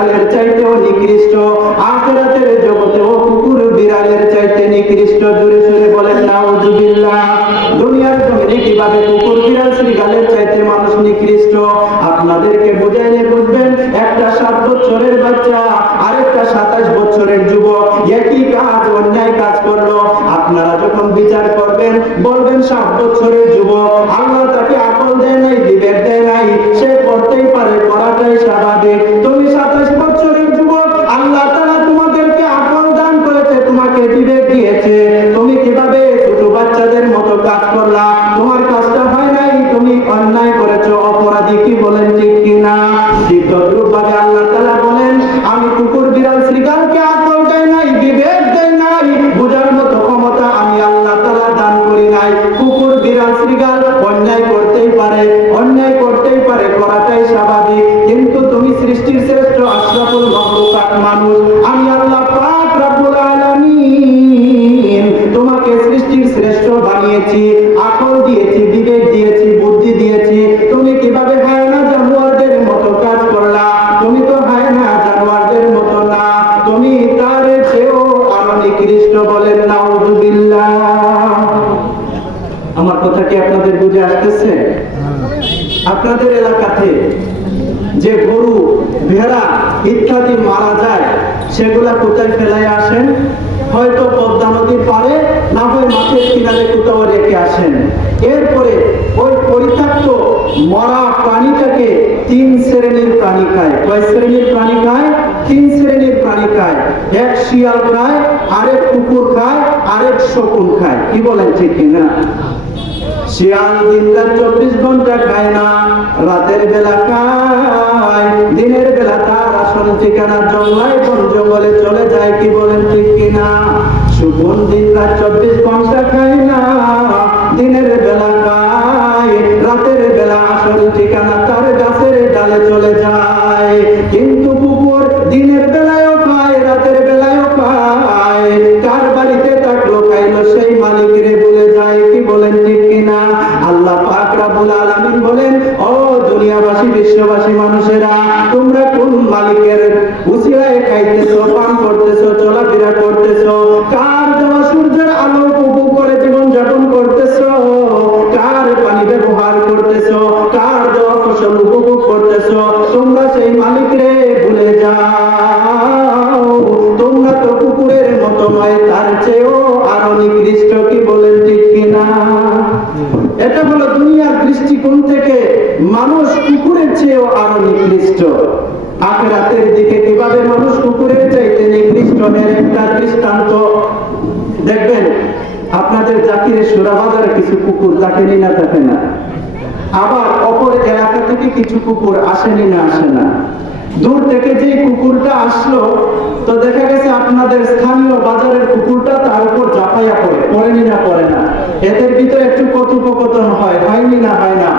বিড়ালের চাইতেও নিকৃষ্ট আখেরাতের জগতেও কুকুর বিড়ালের চাইতে নিকৃষ্ট। জোরে সুরে বলেন, নাউজুবিল্লাহ। দুনিয়ার জমিনে কীভাবে কুকুর বিড়াল শ্রীগালের চাইতে মানুষ নিকৃষ্ট? আপনাদেরকে বুঝাইলে বুঝবেন, একটা সাত বছরের বাচ্চা আরেকটা সাতাশ বছরের যুবক একই কাজ, অন্যায় কাজ করল। আপনারা যখন বিচার করবেন, বলবেন সাত বছরের যুবক, আল্লাহ তাকে আকল দেয় নাই, বিবেক দেয় নাই, সে করতেই পারে, করাটাই স্বাভাবিক। বিড়াল আসেন এরপরে ওই পরিত্যক্ত মরা প্রাণীটাকে তিন শ্রেণির প্রাণী খায়। কয় শ্রেণির প্রাণী খায়? তিন শ্রেণির প্রাণী খায়। এক শিয়াল খায়, আরেক কুকুর খায়, আরেক শকুন খায়। কি বলেন ঠিক কিনা? শিয়াল দিন রাত চব্বিশ ঘণ্টা খায় না, রাতের বেলা খায়। দিনের বেলা তার আসল ঠিকানা জঙ্গলায় বন জঙ্গলে চলে যায়। কি বলেন ঠিক কিনা? সুগুন দিন রাত চব্বিশ ঘণ্টা ঠিকানা গাছের ডালে চলে যায়। কিন্তু কুকুর দিনের বেলায়ও পায়, রাতের বেলায়ও পায়। কার বাড়িতে থাকল খাইলো সেই মালিকরে বলে যায়, কি বলেন ঠিক কিনা? আল্লাহ পাক রাবুল আলামিন বলেন, ও দুনিয়াবাসী, বিশ্ববাসী যাও। তোমরা তো কুকুরের মতো নয়, তার চেয়েও আরও নিকৃষ্ট কি বলেন ঠিক কিনা? এটা হলো দুনিয়ার দৃষ্টিকোণ থেকে মানুষ কুকুরের চেয়েও আরও নিকৃষ্ট। আখেরাতের দিকে কীভাবে মানুষ কুকুরের চাইতে নিকৃষ্ট এর একটা দৃষ্টান্ত। দেখবেন, আপনাদের জাকিরের সুরাবাজারে কিছু কুকুর থাকেনি না থাকে না। আবার অপর এলাকা থেকে কিছু কুকুর আসেনি না, আসে না। দূর থেকে যে কুকুরটা আসলো, তো দেখা গেছে আপনাদের স্থানীয় বাজারের কুকুরটা তার উপর চাপাইয়া পড়ে, পড়েনি না, পড়ে না। এদের ভিতরে একটু কথোপকথন হয়, হয়নি না, হয় না।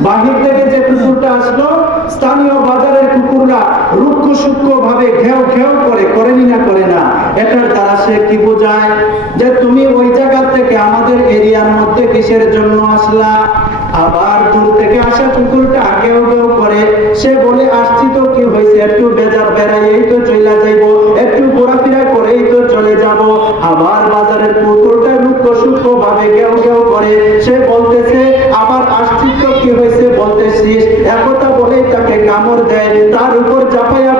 বাহির থেকে যে কুকুরটা আসলো, স্থানীয় বাজারের কুকুররা রুক্ষ সূক্ষ্ম ভাবে ঘেউ ঘেউ করে, করেনি না, করে না। এটার দ্বারা সে কি বোঝায়? যে তুমি ওই জায়গা থেকে আমাদের এরিয়ার মধ্যে কিসের জন্য আসলা? আবার দূর থেকে আসা কুকুরটা কেউ কেউ করে। সে বলে, আসছি তো, কি হয়েছে? একটু বেজার বেড়াই এই তো চলে যাইবো, একটু ঘোরাফেরা করেই তো চলে যাব। আবার বাজারের কুকুরটা রুক্ষ সূক্ষ্ম ভাবে কেউ কেউ করে। সে বলতেছে আবার আসছি তো কি হয়েছে বলতেছিস? একথা বলেই তাকে কামড় দেয়। তার উপর চাপাইয়া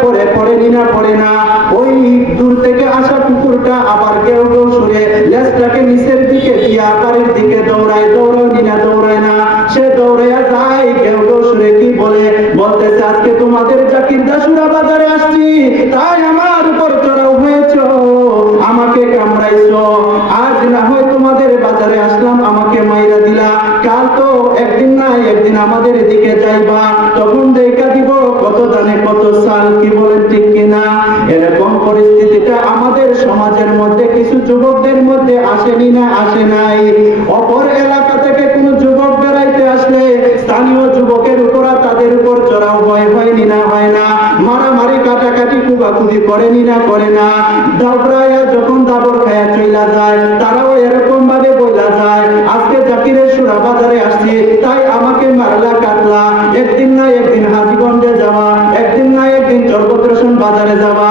যুবকদের মধ্যে আসেনি না, আসে নাই। অপর এলাকা থেকে কোন যুবক বেড়াইতে আসলে স্থানীয় যুবকের উপর তাদের উপর চড়াও ভয় হয়নি না, হয় না। মারামারি, কাটাকাটি, কুবাকুবি করেনি না, করে না। দাবরায়া যখন দাবর খায়া চইলা যায়, তারাও এরকম ভাবে চূড়া বাজারে আসছি, তাই আমাকে মারলা, কাটলা। একদিন না একদিন হাজিগঞ্জে যাওয়া, একদিন না একদিন চরপত্রসন বাজারে যাওয়া।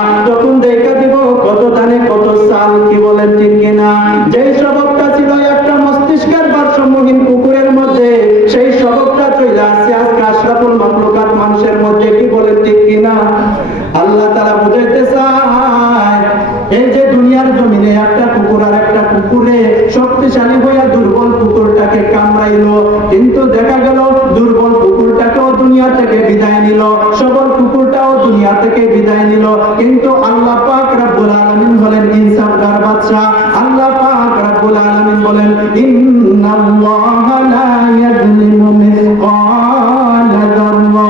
থেকে বিদায় নিল। কিন্তু আল্লাহ পাক রাব্বুল আলামিন বলেন ইনসাফদার বাদশা আল্লাহ পাক রাব্বুল আলামিন বলেন, ইন্নাল্লাহা লা ইয়াজলিমু মিসকালা যাররা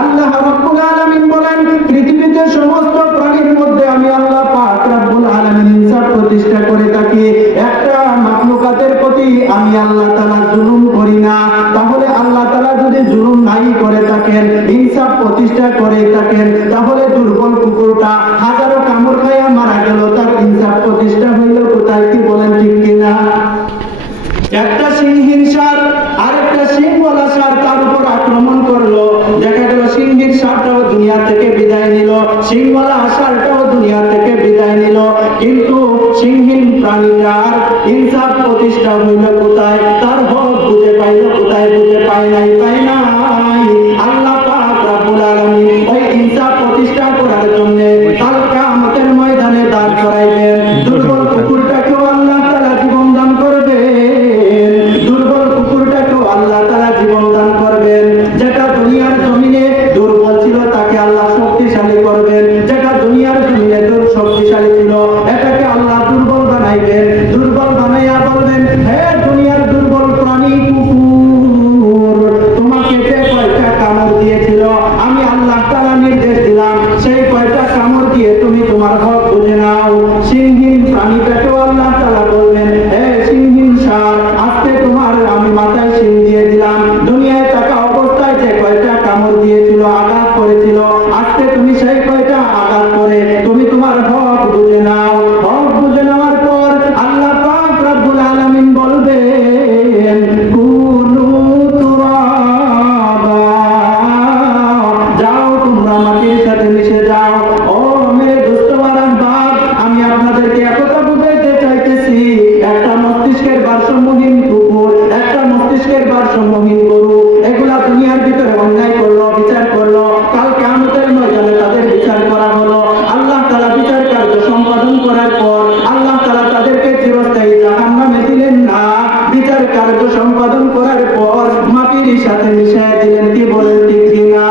আল্লাহ রাব্বুল আলামিন বলেন, পৃথিবীতে সমস্ত প্রাণীর মধ্যে আমি আল্লাহ পাক রাব্বুল আলামিন ইনসাফ প্রতিষ্ঠা করে থাকি। একটা মাখলুকাতের প্রতি আমি আল্লাহ তাআলা জুলুম করি না। তাহলে আল্লাহ তাআলা যদি জুলুম নাই করে থাকেন করে থাকেন তাহলে সম্পাদন করার পর মাটির সাথে মিশিয়ে দিলেন কি বলেন ঠিক কিনা?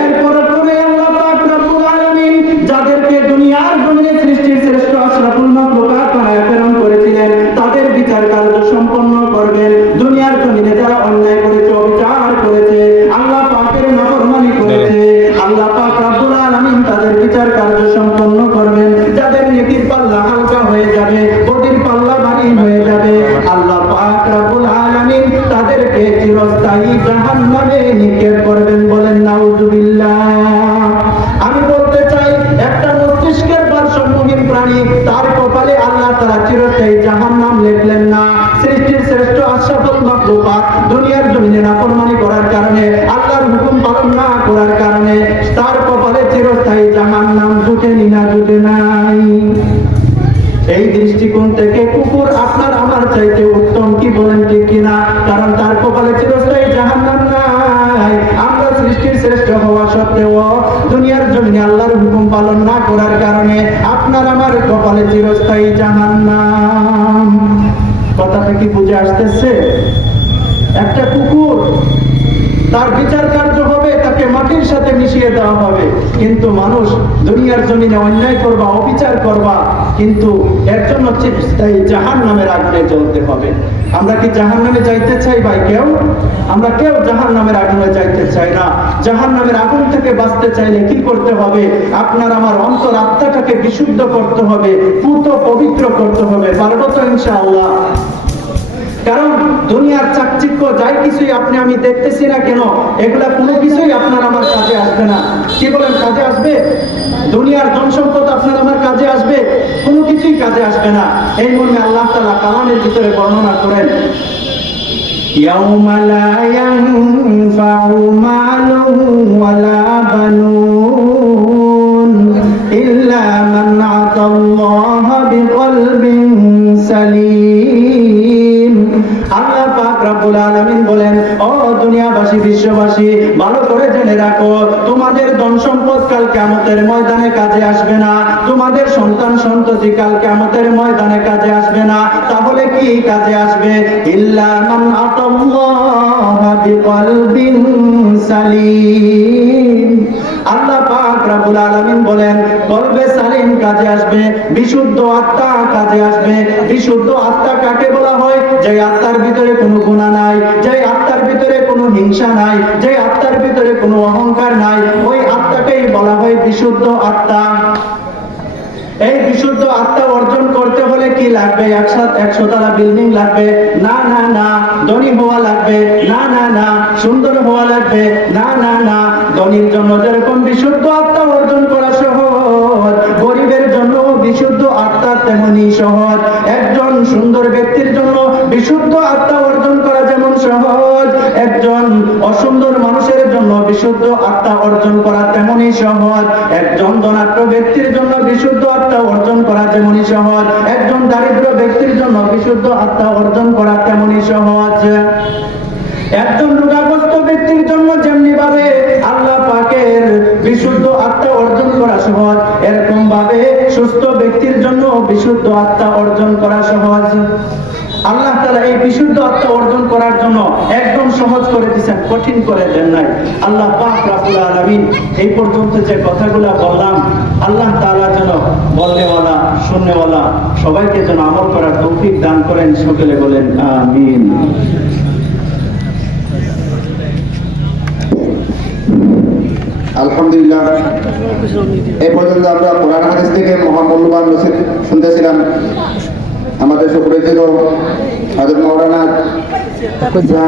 এরপর পরে আল্লাহ পাক রব্বুল আলামিন যাদেরকে দুনিয়ার জমিনে সৃষ্টির শ্রেষ্ঠ আশরাফুল মাখলুকাত বানায় প্রেরণ করেছিলেন তাদের বিচার কার্য সম্পন্ন করবেন। দুনিয়ার জমিনে যারা অন্যায় করেছে অবিচার করেছে আল্লাহ পাকের নাফরমানি করেছে। আল্লাহ পাক রব্বুল আলামিন তাদের বিচার কার্য সম্পন্ন জমিনে নাফরমানি করার কারণে, আল্লাহর হুকুম পালন না করার কারণে তার কপালে চিরস্থায়ী জাহান্নাম জুটেনি না, জুটে নাই। এই দৃষ্টিকোণ থেকে কুকুর আপনার আমার চাইতে উত্তম, কি বলেন ঠিক কিনা? কারণ তার কপালে চিরস্থায়ী জাহান্নাম নাই। আমরা সৃষ্টির শ্রেষ্ঠ হওয়া সত্ত্বেও, দুনিয়ার জমিনে আল্লাহর হুকুম পালন না করার কারণে আপনার আমার কপালে চিরস্থায়ী জাহান্নাম। কথাটা কি বুঝে আসতেছে? একটা কুকুর, তার বিচার কার্য হবে, তাকে মাটির সাথে মিশিয়ে দেওয়া হবে। কিন্তু মানুষ দুনিয়ার জমিনে অন্যায় করবা, অবিচার করবা, কিন্তু এর জন্য চিরস্থায়ী জাহান নামের আগুনে জ্বলতে হবে। আমরা কি জাহান নামে যাইতে চাই ভাই কেউ? আমরা কেউ জাহান নামের আগুনে যাইতে চাই না। জাহান নামের আগুন থেকে বাঁচতে চাইলে কি করতে হবে? আপনার আমার অন্তর আত্মাটাকে বিশুদ্ধ করতে হবে, পুত পবিত্র করতে হবে। পারব তো ইনশাআল্লাহ? কারণ দুনিয়ার চাকচিক্য যাই কিছুই আপনি আমি দেখতেছি না কেন এগুলা কোনো কিছুই আপনার আমার কাজে আসবে না কি বলেন কাজে আসবে দুনিয়ার ধন সম্পদ আপনার আমার কাজে আসবে কোনো কিছুই কাজে আসবে না এই মর্মে আল্লাহ তাআলা কালামের ভিতরে বর্ণনা করেন يوم لا ينفع مال ولا بنون إلا من أتى الله بقلب سليم আল্লাহ পাক আলামিন বলেন, ও দুনিয়াবাসী, বিশ্ববাসী, ভালো করে জেনে রাখো, তোমাদের ধন সম্পদ কাল ময়দানে কাজে আসবে না। তোমাদের সন্তান সন্ততি কাল ময়দানে কাজে আসবে না। তাহলে কি কাজে আসবে? ইল্লা মান আতাল্লাহ বিকলবিন সালিম। আল্লাহ পাক আলামিন বলেন, কলবে সালিম কাজে আসবে, বিশুদ্ধ আত্মা কাজে আসবে। বিশুদ্ধ আত্মা কাকে বলা হয়? যে আত্মার ভিতরে কোনো গুনাহ নাই যে আত্মার ভিতরে কোনো হিংসা নাই যে আত্মার ভিতরে কোনো অহংকার নাই, ওই আত্মাকেই বলা হয় বিশুদ্ধ আত্মা। এই বিশুদ্ধ আত্মা অর্জন করতে হলে কি লাগবে? একসাথ একশো তলা বিল্ডিং লাগবে, না না না, ধনী হওয়া লাগবে, না না না, সুন্দর হওয়া লাগবে, না না না, ধনীর জন্য যেরকম বিশুদ্ধ আত্মা অর্জন বিশুদ্ধ আত্মা অর্জন করা যেমন সহজ, একজন অসুন্দর মানুষের জন্য বিশুদ্ধ আত্মা অর্জন করা তেমনই সহজ, একজন ধনাঢ্য ব্যক্তির জন্য বিশুদ্ধ আত্মা অর্জন করা যেমনই সহজ, একজন দারিদ্র ব্যক্তির জন্য বিশুদ্ধ আত্মা অর্জন করা তেমনই সহজ। একজন রোগাগ্রস্ত ব্যক্তির জন্য যেমনি ভাবে আল্লাহ পাকের বিশুদ্ধ আত্মা অর্জন করা সহজ এরকম ভাবে সুস্থ ব্যক্তির জন্য বিশুদ্ধ আত্মা সহজ করে দিয়েছেন কঠিন করে দেন নাই। আল্লাহ পাক রাব্বুল আলামিন এই পর্যন্ত যে কথাগুলো বললাম, আল্লাহ তাআলা যেন বলনেওয়ালা শুননেওয়ালা সবাইকে যেন আমল করার তৌফিক দান করেন, সকলে বলেন আমিন। আলহামদুলিল্লাহ। এই পর্যন্ত আমরা কোরআন হাদিস থেকে মহামূল্যবান শুনতেছিলাম। আমাদের সুপরিচিত হাজর মৌলানা கொஞ்சம்